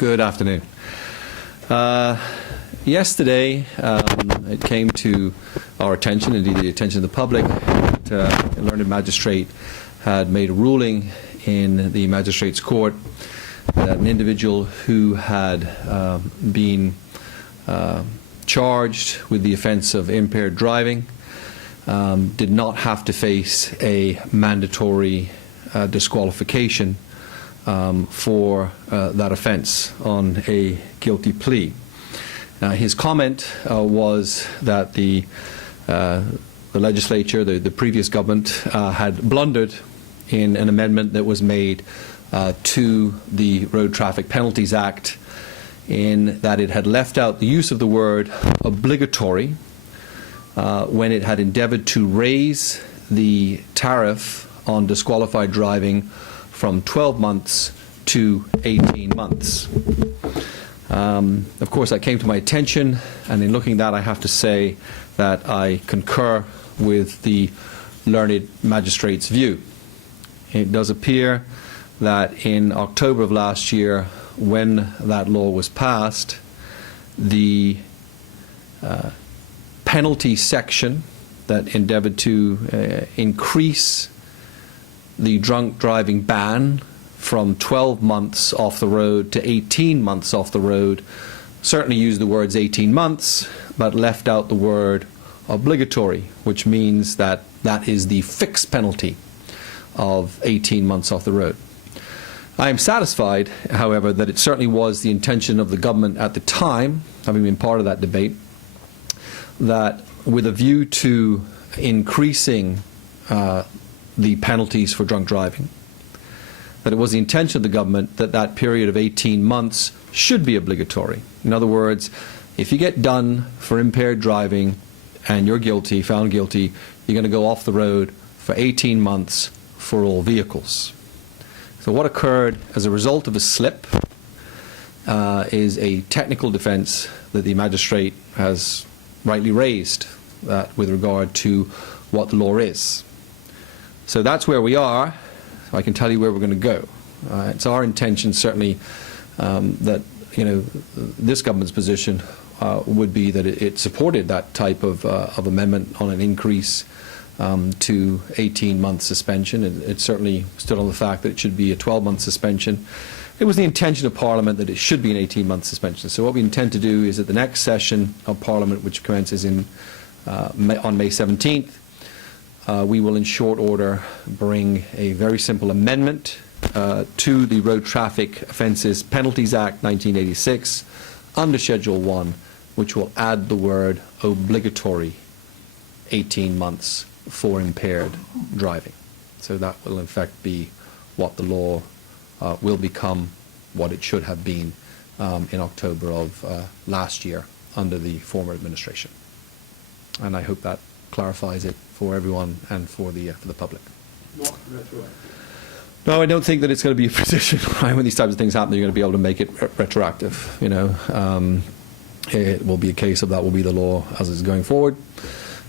Good afternoon. Yesterday, it came to our attention, indeed the attention of the public, that a learned magistrate had made a ruling in the magistrate's court that an individual who had been charged with the offence of impaired driving did not have to face a mandatory disqualification for that offence on a guilty plea. His comment was that the legislature, the previous government, had blundered in an amendment that was made to the Road Traffic Penalties Act, in that it had left out the use of the word obligatory when it had endeavoured to raise the tariff on disqualified driving from 12 months to 18 months. Of course, that came to my attention, and in looking at that, I have to say that I concur with the learned magistrate's view. It does appear that in October of last year, when that law was passed, the penalty section that endeavoured to increase the drunk driving ban from 12 months off the road to 18 months off the road certainly used the words 18 months, but left out the word obligatory, which means that that is the fixed penalty of 18 months off the road. I am satisfied, however, that it certainly was the intention of the government at the time, having been part of that debate, that with a view to increasing the penalties for drunk driving, that it was the intention of the government that that period of 18 months should be obligatory. In other words, if you get done for impaired driving and you're guilty, found guilty, you're going to go off the road for 18 months for all vehicles. So what occurred as a result of a slip is a technical defence that the magistrate has rightly raised with regard to what the law is. So that's where we are. I can tell you where we're going to go. It's our intention, certainly, that this government's position would be that it supported that type of amendment on an increase to 18-month suspension. It certainly stood on the fact that it should be a 12-month suspension. It was the intention of Parliament that it should be an 18-month suspension. So what we intend to do is at the next session of Parliament, which commences on May 17th, we will in short order bring a very simple amendment to the Road Traffic Offences Penalties Act 1986 under Schedule 1, which will add the word obligatory 18 months for impaired driving. So that will in fact be what the law will become, what it should have been in October of last year under the former administration. And I hope that clarifies it for everyone and for the public. Not retroactive. No, I don't think that it's going to be a position right, when these types of things happen, you're going to be able to make it retroactive. It will be a case of that will be the law as it's going forward,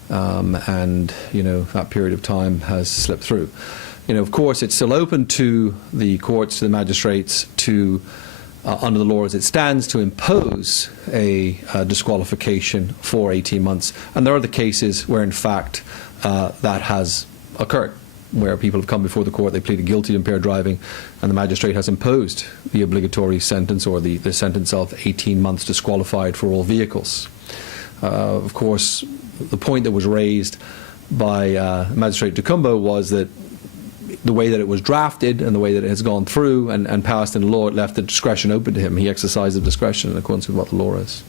and that period of time has slipped through. Of course, it's still open to the courts, to the magistrates, to under the law as it stands, to impose a disqualification for 18 months. And there are the cases where, in fact, that has occurred, where people have come before the court, they pleaded guilty to impaired driving, and the magistrate has imposed the obligatory sentence or the sentence of 18 months disqualified for all vehicles. Of course, the point that was raised by Magistrate Ducumbo was that the way that it was drafted and the way that it has gone through and passed in law, it left the discretion open to him. He exercised the discretion in accordance with what the law is.